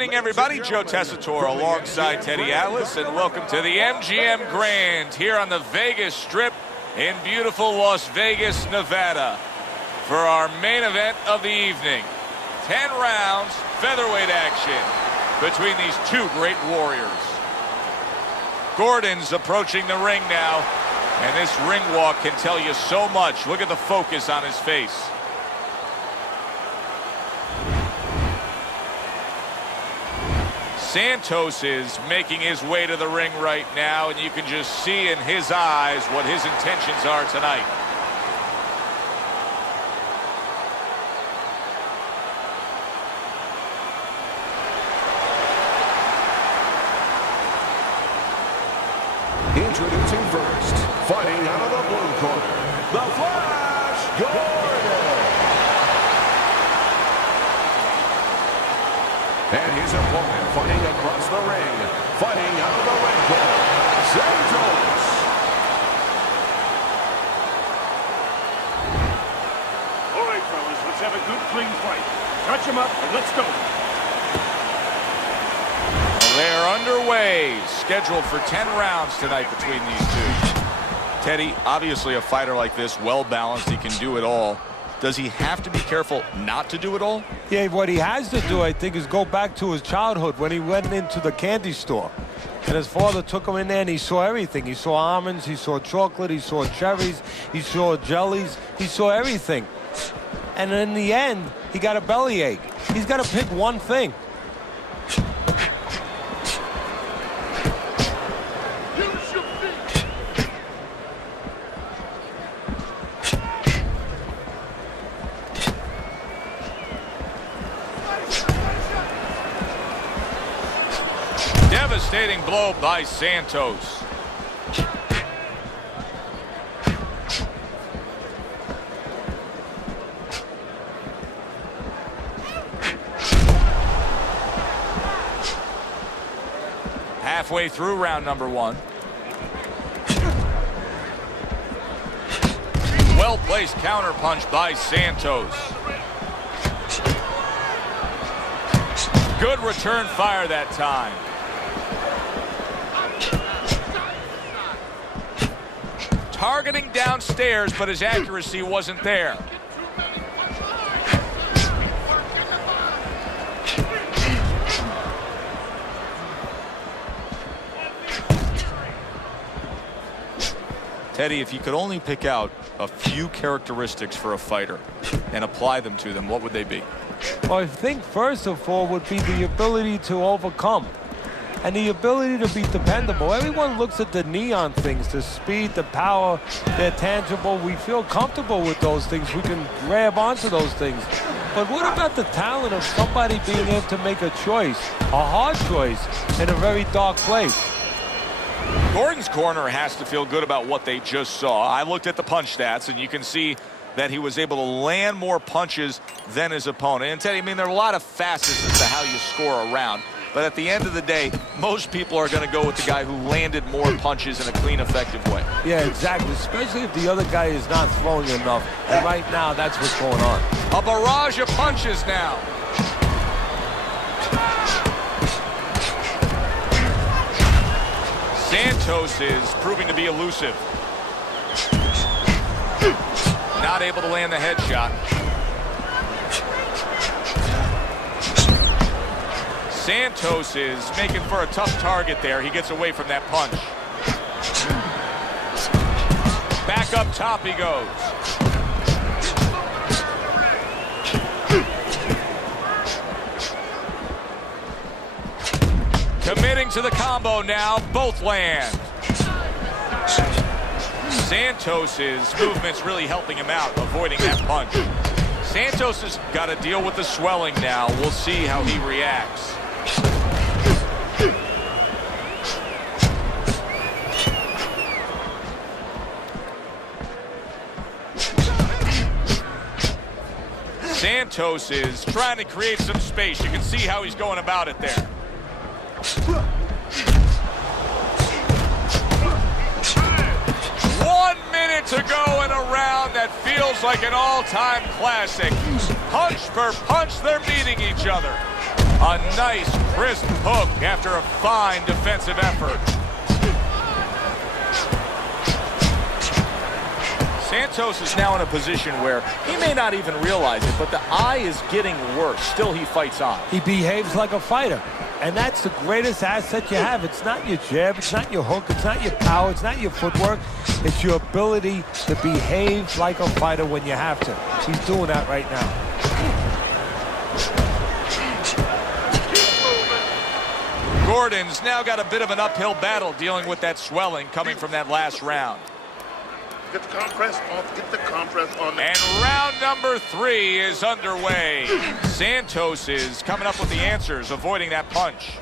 evening, everybody. Joe Tessitore alongside Teddy Atlas, and welcome to the MGM Grand here on the Vegas Strip in beautiful Las Vegas, Nevada, for our main event of the evening. 10 rounds, featherweight action between these two great warriors. Gordon's approaching the ring now, and this ring walk can tell you so much. Look at the focus on his face. Santos is making his way to the ring right now, and you can just see in his eyes what his intentions are tonight. Introducing first, fighting out of the blue corner, the Flash Gordon. And his opponent fighting across the ring, fighting out of the red corner, Santos. All right, fellas, let's have a good, clean fight. Touch him up and let's go. They're underway, scheduled for 10 rounds tonight between these two. Teddy, obviously a fighter like this, well-balanced, he can do it all. Does he have to be careful not to do it all? Yeah, what he has to do, I think, is go back to his childhood when he went into the candy store. And his father took him in there and he saw everything. He saw almonds, he saw chocolate, he saw cherries, he saw jellies, he saw everything. And in the end, he got a bellyache. He's got to pick one thing. Devastating blow by Santos. Halfway through round number one. Well-placed counterpunch by Santos. Good return fire that time. Targeting downstairs, but his accuracy wasn't there. Teddy, if you could only pick out a few characteristics for a fighter and apply them to them, what would they be? Well, I think first of all would be the ability to overcome. And the ability to be dependable. Everyone looks at the neon things, the speed, the power, they're tangible. We feel comfortable with those things. We can grab onto those things. But what about the talent of somebody being able to make a choice, a hard choice, in a very dark place? Gordon's corner has to feel good about what they just saw. I looked at the punch stats, and you can see that he was able to land more punches than his opponent. And Teddy, I mean, there are a lot of facets as to how you score a round. But at the end of the day, most people are going to go with the guy who landed more punches in a clean, effective way. Yeah, exactly, especially if the other guy is not throwing enough. And right now, that's what's going on. A barrage of punches now. Santos is proving to be elusive. Not able to land the headshot. Santos is making for a tough target there. He gets away from that punch. Back up top he goes. Committing to the combo now. Both land. Santos's movement's really helping him out, avoiding that punch. Santos has got to deal with the swelling now. We'll see how he reacts. Santos is trying to create some space. You can see how he's going about it there. 1 minute to go in a round that feels like an all-time classic. Punch for punch, they're beating each other. A nice, crisp hook after a fine defensive effort. Santos is now in a position where he may not even realize it, but the eye is getting worse. Still, he fights on. He behaves like a fighter, and that's the greatest asset you have. It's not your jab, it's not your hook, it's not your power, it's not your footwork. It's your ability to behave like a fighter when you have to. He's doing that right now. Gordon's now got a bit of an uphill battle dealing with that swelling coming from that last round. Get the compress off. Get the compress on. And round number 3 is underway. Santos is coming up with the answers, avoiding that punch.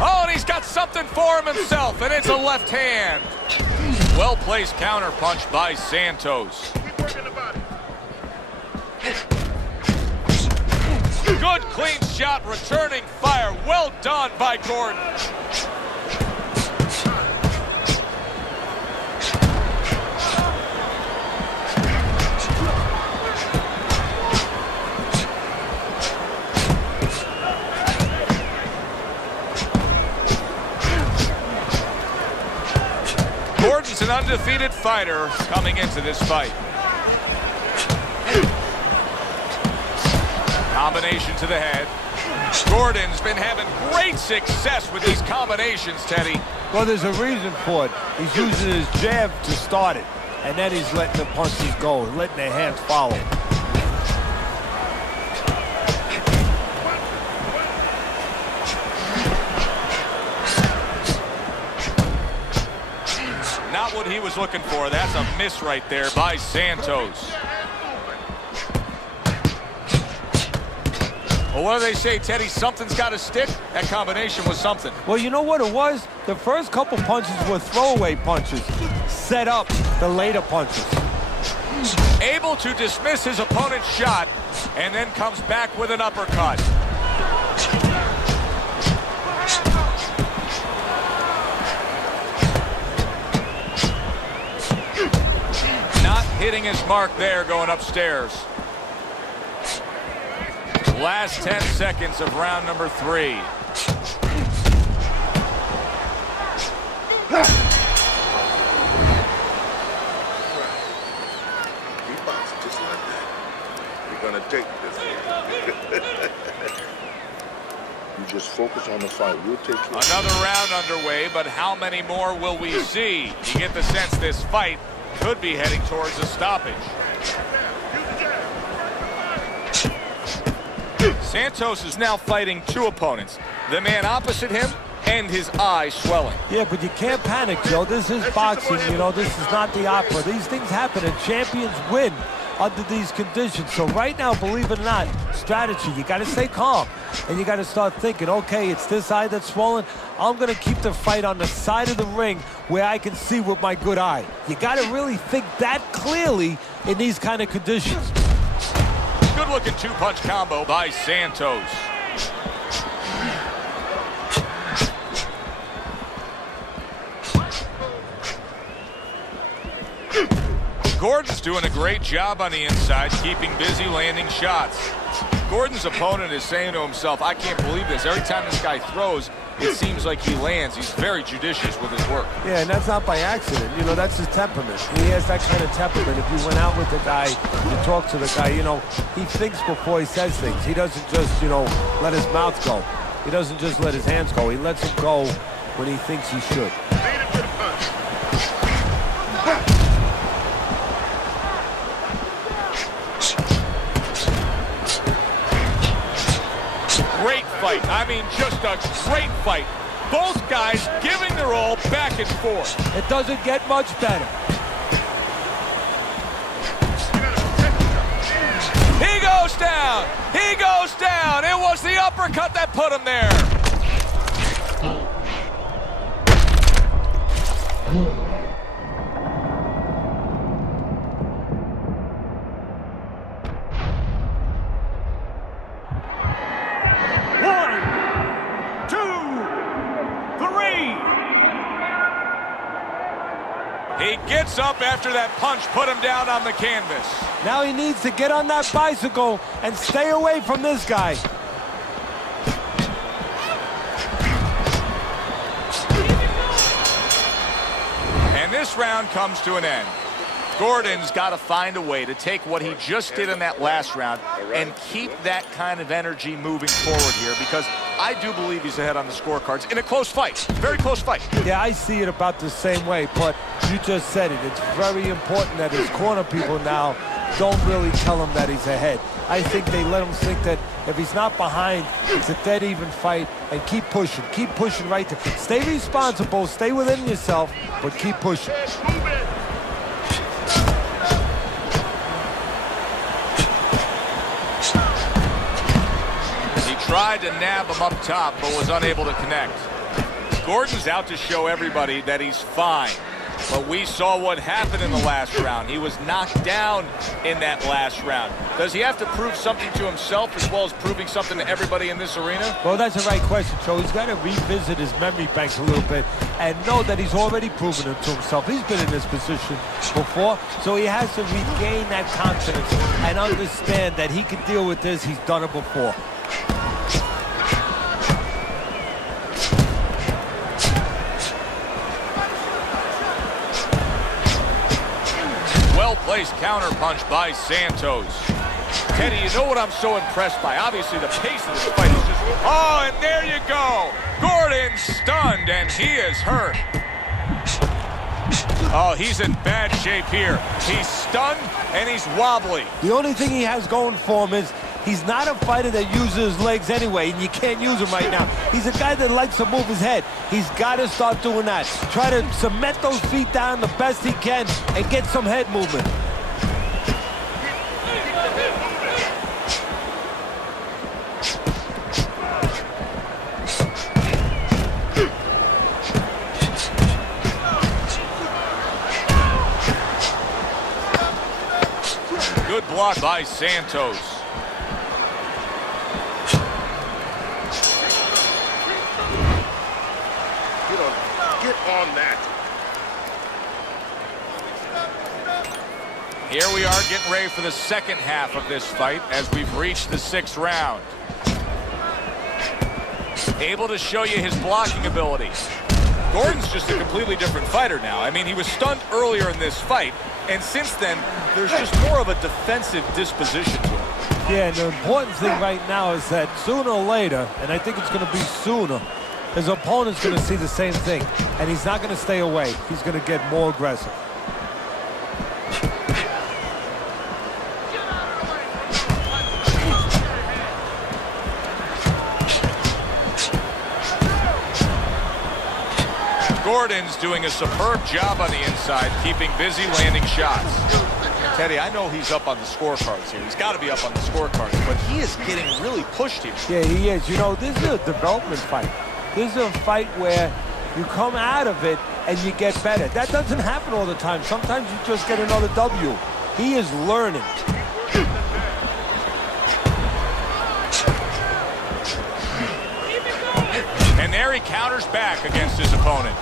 Oh, and he's got something for him himself, and it's a left hand. Well-placed counter punch by Santos. Keep working the body. Good, clean shot, returning fire. Well done by Gordon. Gordon's an undefeated fighter coming into this fight. Combination to the head. Gordon's been having great success with these combinations, Teddy. Well, there's a reason for it. He's using his jab to start it, and then he's letting the punches go, letting their hands follow. Not what he was looking for. That's a miss right there by Santos. Well, what do they say, Teddy? Something's got to stick. That combination was something. Well, you know what it was? The first couple punches were throwaway punches, set up the later punches. Able to dismiss his opponent's shot, and then comes back with an uppercut. Not hitting his mark there, going upstairs. Last 10 seconds of round number 3. We box just like that. We're gonna take this. You just focus on the fight. We'll take you. Another round underway, but how many more will we see? You get the sense this fight could be heading towards a stoppage. Santos is now fighting 2 opponents. The man opposite him and his eye swelling. Yeah, but you can't panic, Joe. This is boxing, you know. This is not the opera. These things happen, and champions win under these conditions. So right now, believe it or not, strategy. You got to stay calm, and you got to start thinking, okay, it's this eye that's swollen. I'm going to keep the fight on the side of the ring where I can see with my good eye. You got to really think that clearly in these kind of conditions. Good-looking 2-punch combo by Santos. Gordon's doing a great job on the inside, keeping busy, landing shots. Gordon's opponent is saying to himself, I can't believe this. Every time this guy throws, it seems like he lands. He's very judicious with his work. Yeah, and that's not by accident. You know, that's his temperament. He has that kind of temperament. If you went out with the guy, you talk to the guy, you know, he thinks before he says things. He doesn't just, you know, let his mouth go. He doesn't just let his hands go. He lets them go when he thinks he should. Great fight. I mean, just a great fight. Both guys giving their all back and forth. It doesn't get much better. He goes down. He goes down. It was the uppercut that put him there. He gets gets up after that punch put him down on the canvas. Now he needs to get on that bicycle and stay away from this guy. And this round comes to an end. Gordon's got to find a way to take what he just did in that last round and keep that kind of energy moving forward here, because I do believe he's ahead on the scorecards in a close fight, very close fight. Yeah, I see it about the same way, but you just said it. It's very important that his corner people now don't really tell him that he's ahead. I think they let him think that if he's not behind, it's a dead even fight, and keep pushing right there. Stay responsible, stay within yourself, but keep pushing. Tried to nab him up top, but was unable to connect. Gordon's out to show everybody that he's fine. But we saw what happened in the last round. He was knocked down in that last round. Does he have to prove something to himself as well as proving something to everybody in this arena? Well, that's the right question, Joe. He's got to revisit his memory banks a little bit and know that he's already proven it to himself. He's been in this position before, so he has to regain that confidence and understand that he can deal with this. He's done it before. Well-placed counterpunch by Santos. Teddy, you know what I'm so impressed by? Obviously, the pace of this fight is just... Oh, and there you go! Gordon stunned, and he is hurt. Oh, he's in bad shape here. He's stunned, and he's wobbly. The only thing he has going for him is he's not a fighter that uses his legs anyway, and you can't use him right now. He's a guy that likes to move his head. He's got to start doing that. Try to cement those feet down the best he can and get some head movement. Good block by Santos. Get on that. Here we are getting ready for the second half of this fight as we've reached the 6th round. Able to show you his blocking abilities. Gordon's just a completely different fighter now. I mean, he was stunned earlier in this fight, and since then, there's just more of a defensive disposition to him. Yeah, and the important thing right now is that sooner or later, and I think it's going to be sooner, his opponent's going to see the same thing, and he's not going to stay away. He's going to get more aggressive. Gordon's doing a superb job on the inside, keeping busy landing shots. Teddy, I know he's up on the scorecards here. He's got to be up on the scorecards, but he is getting really pushed here. Yeah, he is. You know, this is a development fight. This is a fight where you come out of it and you get better. That doesn't happen all the time. Sometimes you just get another W. He is learning. And there he counters back against his opponent.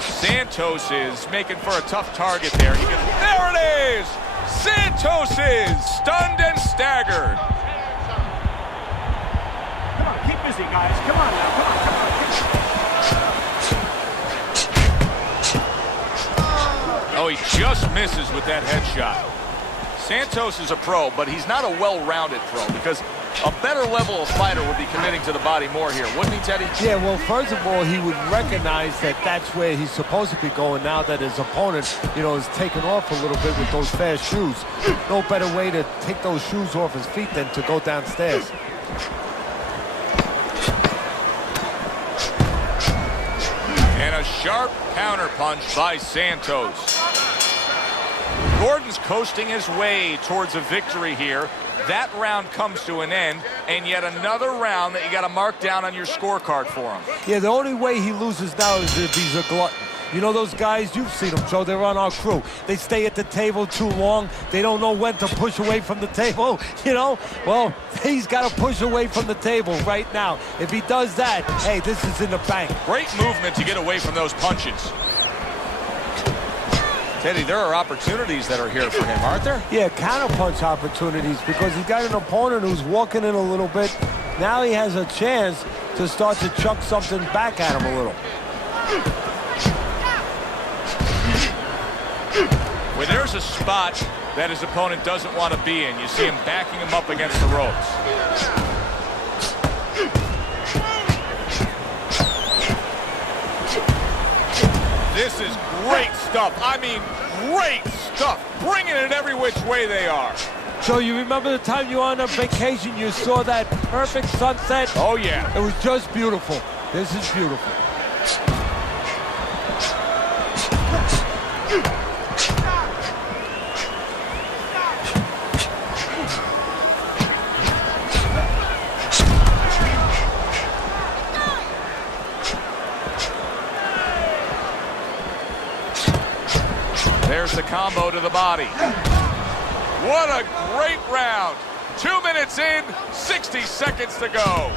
Santos is making for a tough target there. There it is! Santos is stunned and staggered. Come on, keep busy, guys. Come on now, come on. Oh, he just misses with that headshot. Santos is a pro, but he's not a well-rounded pro, because a better level of fighter would be committing to the body more here, wouldn't he, Teddy? Yeah, well, first of all, he would recognize that that's where he's supposed to be going now that his opponent, you know, is taking off a little bit with those fast shoes. No better way to take those shoes off his feet than to go downstairs. And a sharp counterpunch by Santos. Gordon's coasting his way towards a victory here. That round comes to an end, and yet another round that you got to mark down on your scorecard for him. Yeah, the only way he loses now is if he's a glutton. You know those guys, you've seen them, Joe, they're on our crew. They stay at the table too long. They don't know when to push away from the table, you know? Well, he's got to push away from the table right now. If he does that, hey, this is in the bank. Great movement to get away from those punches. Teddy, there are opportunities that are here for him, aren't there? Yeah, counterpunch opportunities because he's got an opponent who's walking in a little bit. Now he has a chance to start to chuck something back at him a little. When there's a spot that his opponent doesn't want to be in, you see him backing him up against the ropes. This is great stuff. I mean, great stuff. Bringing it every which way they are. So you remember the time you were on a vacation, you saw that perfect sunset? Oh, yeah. It was just beautiful. This is beautiful. There's the combo to the body. What a great round. 2 minutes in, 60 seconds to go.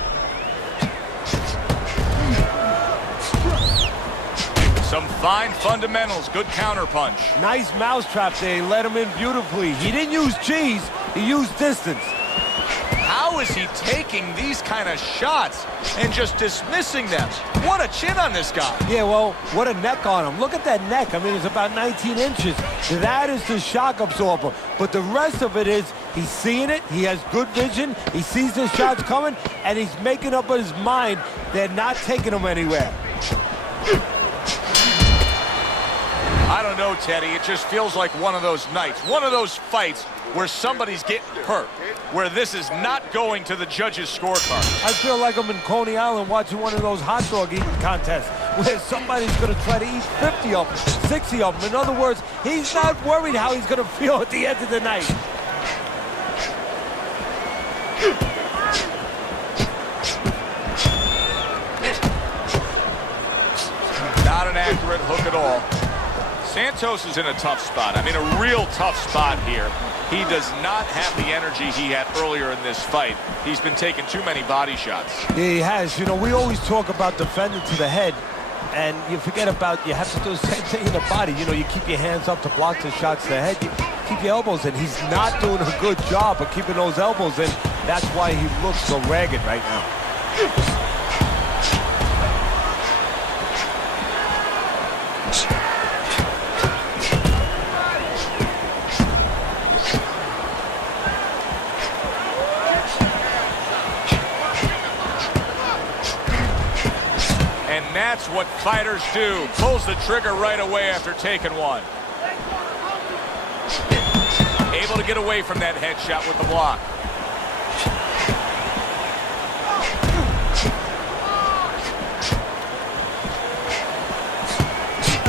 Some fine fundamentals, good counterpunch. Nice mousetrap there, he let him in beautifully. He didn't use cheese, he used distance. How is he taking these kind of shots and just dismissing them? What a chin on this guy. Yeah, well, what a neck on him. Look at that neck. I mean, it's about 19 inches. That is the shock absorber. But the rest of it is he's seeing it, he has good vision, he sees the shots coming, and he's making up in his mind they're not taking him anywhere. I don't know, Teddy. It just feels like one of those nights, one of those fights where somebody's getting hurt, where this is not going to the judges' scorecard. I feel like I'm in Coney Island watching one of those hot dog eating contests where somebody's going to try to eat 50 of them, 60 of them. In other words, he's not worried how he's going to feel at the end of the night. Not an accurate hook at all. Santos is in a tough spot. I mean, a real tough spot here. He does not have the energy he had earlier in this fight. He's been taking too many body shots. Yeah, he has. You know, we always talk about defending to the head, and you forget about you have to do the same thing in the body. You know, you keep your hands up to block the shots to the head. You keep your elbows in. He's not doing a good job of keeping those elbows in. That's why he looks so ragged right now. That's what fighters do. Pulls the trigger right away after taking one. Able to get away from that headshot with the block.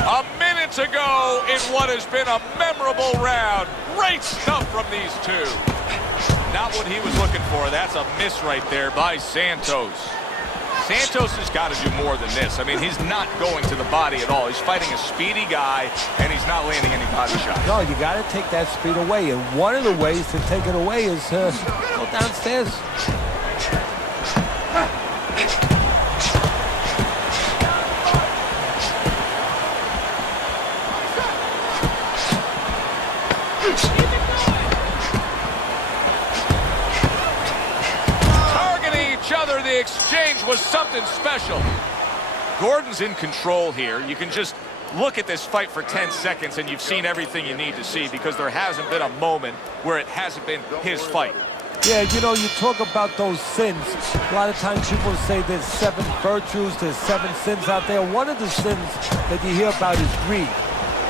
A minute to go in what has been a memorable round. Great stuff from these two. Not what he was looking for. That's a miss right there by Santos. Santos has got to do more than this. I mean, he's not going to the body at all. He's fighting a speedy guy, and he's not landing any body shots. No, you got to take that speed away, and one of the ways to take it away is go downstairs. The exchange was something special. Gordon's in control here. You can just look at this fight for 10 seconds and you've seen everything you need to see because there hasn't been a moment where it hasn't been his fight. Yeah, you know, you talk about those sins. A lot of times people say there's 7 virtues, there's 7 sins out there. One of the sins that you hear about is greed.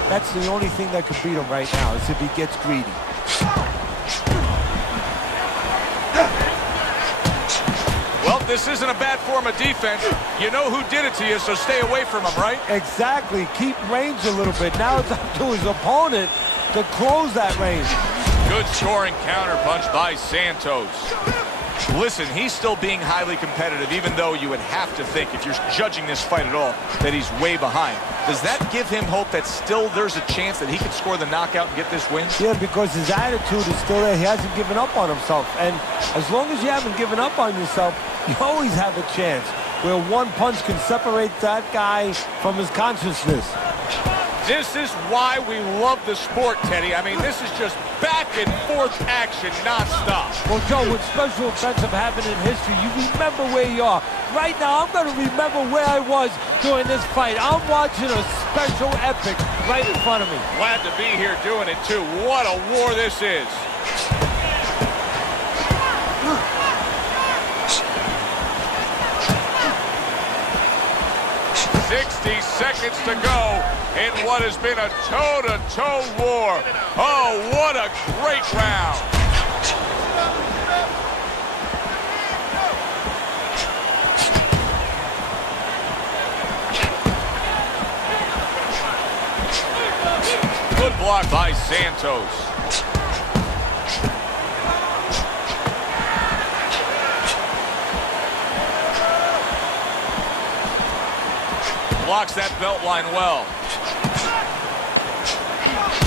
That's the only thing that could beat him right now, is if he gets greedy. Well, this isn't a bad form of defense. You know who did it to you, so stay away from him, right? Exactly. Keep range a little bit. Now it's up to his opponent to close that range. Good scoring counterpunch by Santos. Listen, he's still being highly competitive, even though you would have to think, if you're judging this fight at all, that he's way behind. Does that give him hope that still there's a chance that he can score the knockout and get this win? Yeah, because his attitude is still there. He hasn't given up on himself. And as long as you haven't given up on yourself, you always have a chance where one punch can separate that guy from his consciousness. This is why we love the sport, Teddy. I mean, this is just back and forth action nonstop. Well, Joe, with special events have happened in history, you remember where you are. Right now, I'm going to remember where I was during this fight. I'm watching a special epic right in front of me. Glad to be here doing it, too. What a war this is. 60 seconds to go in what has been a toe-to-toe war. Oh, what a great round. Good block by Santos. Blocks that belt line well.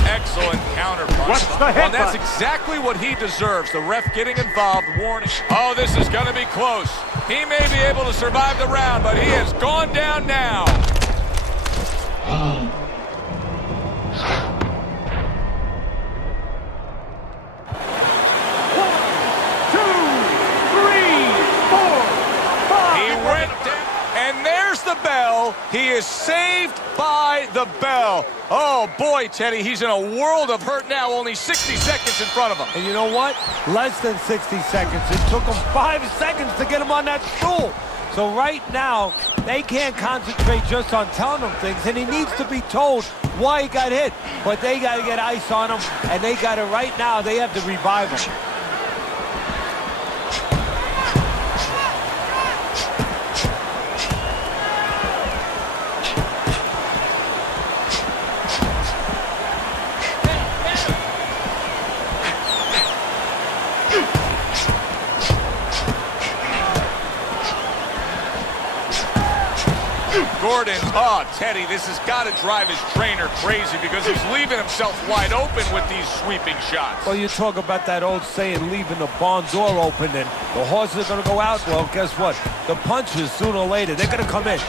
Excellent counter punch. What's the headbutt? Well, that's exactly what he deserves. The ref getting involved, warning. Oh, this is going to be close. He may be able to survive the round, but he has gone down now. The bell. He is saved by the bell. Oh boy, Teddy, he's in a world of hurt now. Only 60 seconds in front of him. And you know what? Less than 60 seconds. It took him 5 seconds to get him on that stool. So right now, they can't concentrate just on telling him things, and he needs to be told why he got hit. But they got to get ice on him, and they got to, right now, they have to revive him. Gordon, oh, Teddy, this has got to drive his trainer crazy because he's leaving himself wide open with these sweeping shots. Well, you talk about that old saying, leaving the barn door open, and the horses are going to go out. Well, guess what? The punches, sooner or later, they're going to come in.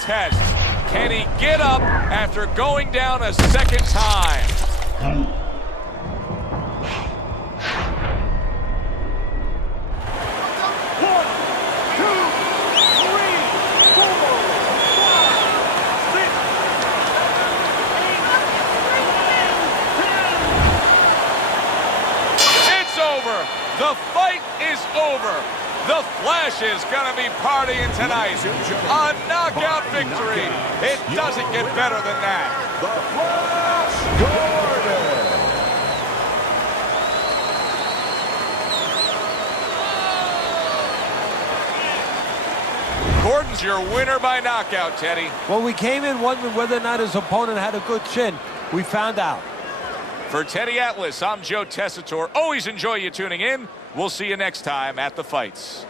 Test. Can he get up after going down a second time? 1, 2, 3, 4, 5, 6, 7, 8, 9, 10. It's over. The fight is over. The Flash is going to be partying tonight. A knockout victory. It doesn't get better than that. The Flash Gordon. Gordon's your winner by knockout, Teddy. Well, we came in wondering whether or not his opponent had a good chin. We found out. For Teddy Atlas, I'm Joe Tessitore. Always enjoy you tuning in. We'll see you next time at the fights.